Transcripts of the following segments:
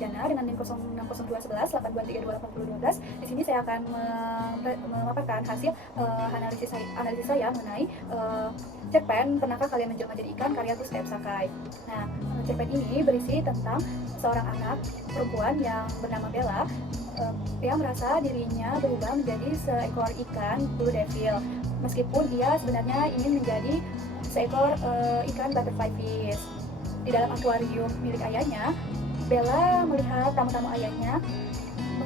Diana dengan NIM 060211 8232812. Di sini saya akan memaparkan hasil analisis saya mengenai cerpen Pernahkah Kalian Menjelma Jadi Ikan karya Tustev Sakai. Nah, cerpen ini berisi tentang seorang anak perempuan yang bernama Bella yang merasa dirinya berubah menjadi seekor ikan blue devil, meskipun dia sebenarnya ingin menjadi seekor ikan butterfly fish. Di dalam akuarium milik ayahnya, Bella melihat tamu-tamu ayahnya,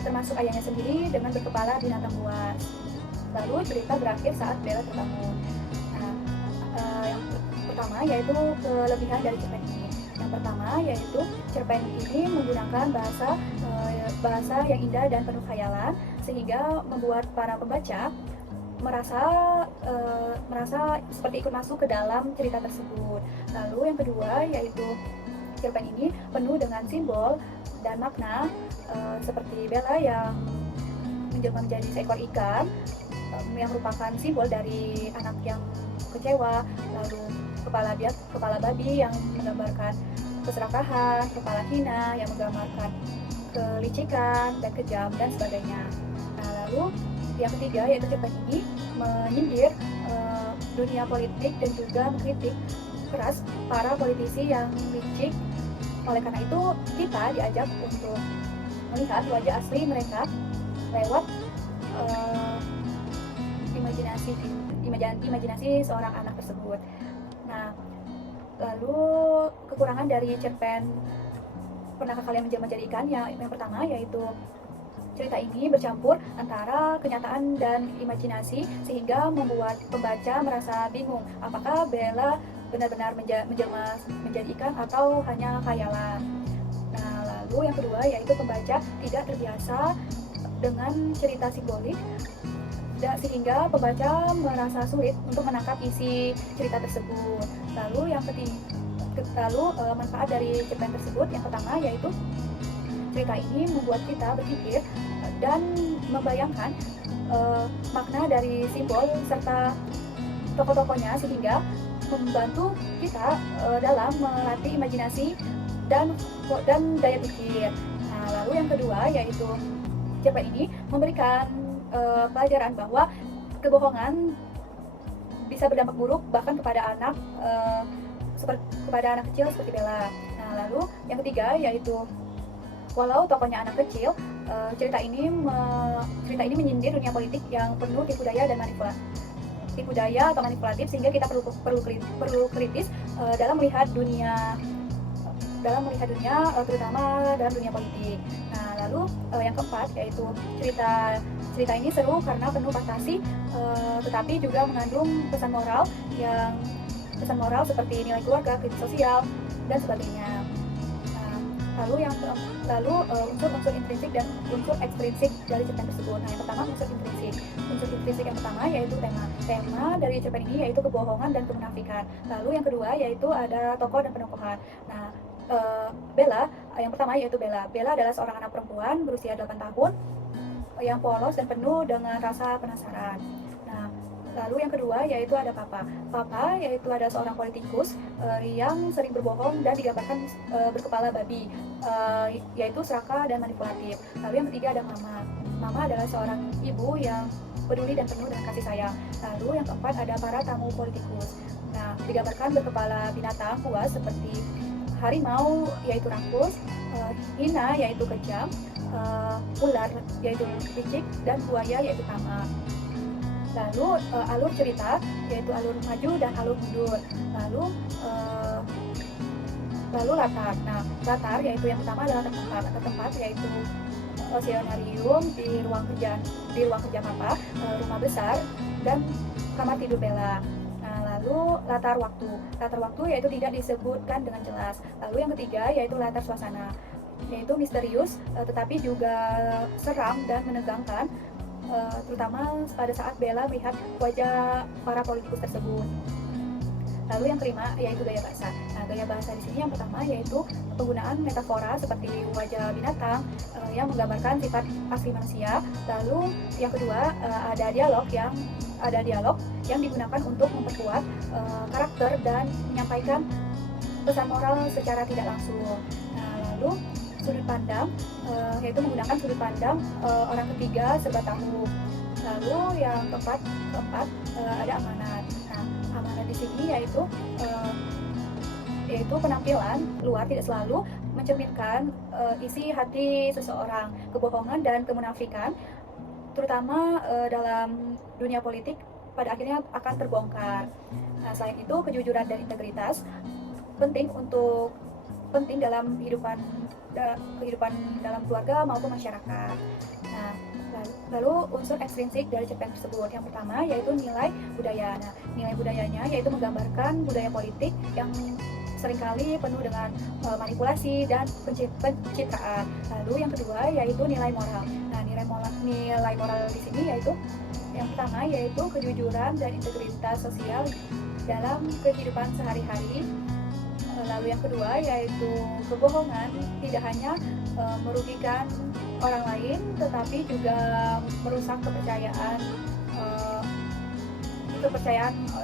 termasuk ayahnya sendiri, dengan berkepala binatang buas. Lalu cerita berakhir saat Bella terbangun. Nah, yang pertama yaitu kelebihan dari cerpen ini. Yang pertama yaitu cerpen ini menggunakan bahasa yang indah dan penuh khayalan, sehingga membuat para pembaca merasa seperti ikut masuk ke dalam cerita tersebut. Lalu yang kedua yaitu cerpen ini penuh dengan simbol dan makna, seperti Bella yang menjelma menjadi seekor ikan, yang merupakan simbol dari anak yang kecewa, lalu kepala babi yang menggambarkan keserakahan, kepala hina yang menggambarkan kelicikan dan kejam dan sebagainya. Nah, lalu yang ketiga yaitu cerpen ini menyindir dunia politik dan juga mengkritik keras para politisi yang licik. Oleh karena itu kita diajak untuk melihat wajah asli mereka lewat imajinasi seorang anak tersebut. Nah, lalu kekurangan dari cerpen Pernahkah Kalian Menjelma Jadi Ikan yang pertama yaitu cerita ini bercampur antara kenyataan dan imajinasi, sehingga membuat pembaca merasa bingung apakah Bella benar-benar menjelma menjadi ikan atau hanya khayalan. Nah, lalu yang kedua yaitu pembaca tidak terbiasa dengan cerita simbolik, sehingga pembaca merasa sulit untuk menangkap isi cerita tersebut. Lalu yang ketiga, manfaat dari cerpen tersebut yang pertama yaitu cerita ini membuat kita berpikir dan membayangkan makna dari simbol serta tokoh-tokohnya, sehingga membantu kita dalam melatih imajinasi dan daya pikir. Nah, lalu yang kedua yaitu cerpen ini memberikan pelajaran bahwa kebohongan bisa berdampak buruk bahkan kepada anak kecil seperti Bella. Nah, lalu yang ketiga yaitu walau tokohnya anak kecil, cerita ini menyindir dunia politik yang penuh tipu daya atau manipulatif, sehingga kita perlu kritis dalam melihat dunia terutama dalam dunia politik. Nah, lalu yang keempat yaitu cerita ini seru karena penuh fantasi, tetapi juga mengandung pesan moral seperti nilai keluarga, kritis sosial dan sebagainya. Lalu unsur intrinsik dan unsur ekstrinsik dari cerpen tersebut. Nah, yang pertama unsur intrinsik yang pertama yaitu tema dari cerpen ini yaitu kebohongan dan kemunafikan. Lalu yang kedua yaitu ada tokoh dan penokohan. Nah, Bella, yang pertama yaitu Bella adalah seorang anak perempuan berusia 8 tahun yang polos dan penuh dengan rasa penasaran. Nah, lalu yang kedua yaitu ada Papa yaitu ada seorang politikus yang sering berbohong dan digambarkan berkepala babi, yaitu serakah dan manipulatif. Lalu yang ketiga ada Mama adalah seorang ibu yang peduli dan penuh dengan kasih sayang. Lalu yang keempat ada para tamu politikus. Nah, digambarkan berkepala binatang buas seperti harimau yaitu rakus, hina yaitu kejam, ular yaitu licik, dan buaya yaitu tamak. Lalu alur cerita yaitu alur maju dan alur mundur. Lalu latar. Nah, latar yaitu yang pertama adalah tempat yaitu oceanarium di ruang kerja Papa, rumah besar, dan kamar tidur Bella. Nah, lalu latar waktu yaitu tidak disebutkan dengan jelas. Lalu yang ketiga yaitu latar suasana, yaitu misterius tetapi juga seram dan menegangkan, terutama pada saat Bella melihat wajah para politikus tersebut. Lalu yang kelima yaitu gaya bahasa. Nah, gaya bahasa di sini yang pertama yaitu penggunaan metafora seperti wajah binatang yang menggambarkan sifat asli manusia. Lalu yang kedua ada dialog yang digunakan untuk memperkuat karakter dan menyampaikan pesan moral secara tidak langsung. Nah, lalu sudut pandang, yaitu menggunakan sudut pandang orang ketiga serba tahu. Lalu yang keempat ada amanat. Nah, amanat di sini yaitu penampilan luar tidak selalu mencerminkan isi hati seseorang. Kebohongan dan kemunafikan, terutama dalam dunia politik, pada akhirnya akan terbongkar. Nah, selain itu kejujuran dan integritas penting dalam kehidupan dalam keluarga maupun masyarakat. Nah, lalu unsur ekstrinsik dari cerpen tersebut, yang pertama yaitu nilai budaya. Nah, nilai budayanya yaitu menggambarkan budaya politik yang seringkali penuh dengan manipulasi dan pencitraan. Lalu yang kedua yaitu nilai moral. Nah, nilai moral di sini yaitu yang pertama yaitu kejujuran dan integritas sosial dalam kehidupan sehari-hari. Lalu yang kedua yaitu kebohongan tidak hanya merugikan orang lain tetapi juga merusak kepercayaan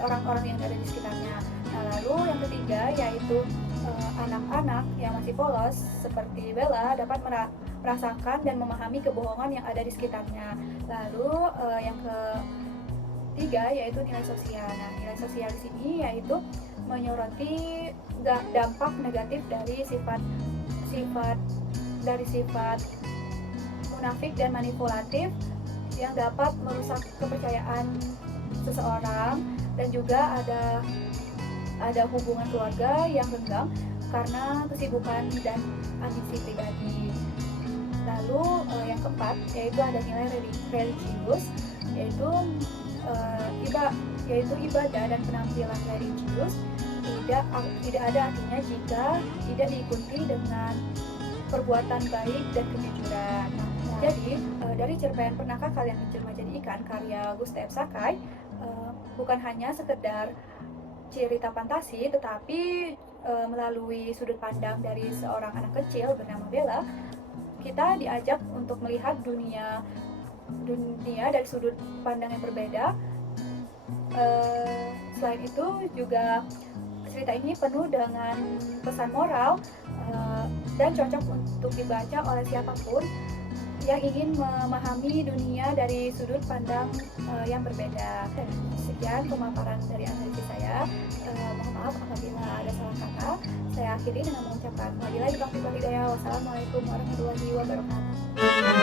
orang-orang yang ada di sekitarnya. Nah, lalu yang ketiga yaitu anak-anak yang masih polos seperti Bella dapat merasakan dan memahami kebohongan yang ada di sekitarnya. Lalu yang ketiga yaitu nilai sosial. Nah, nilai sosial di sini yaitu menyoroti dampak negatif dari sifat munafik dan manipulatif yang dapat merusak kepercayaan seseorang, dan juga ada hubungan keluarga yang renggang karena kesibukan dan ambisi pribadi. Lalu yang keempat yaitu ada nilai religius, yaitu ibadah dan penampilan religius tidak ada artinya jika tidak diikuti dengan perbuatan baik dan kejujuran. Jadi dari cerpen Pernahkah Kalian Menjelma Jadi Ikan karya Gustave Sakai bukan hanya sekedar cerita fantasi, tetapi melalui sudut pandang dari seorang anak kecil bernama Bella, kita diajak untuk melihat dunia dari sudut pandang yang berbeda. Selain itu juga cerita ini penuh dengan pesan moral dan cocok untuk dibaca oleh siapapun yang ingin memahami dunia dari sudut pandang yang berbeda. Sekian pemaparan dari analisis saya. Mohon maaf apabila ada salah kata. Saya akhiri dengan mengucapkan wabillahi taufiq wal hidayah. Wassalamualaikum warahmatullahi wabarakatuh.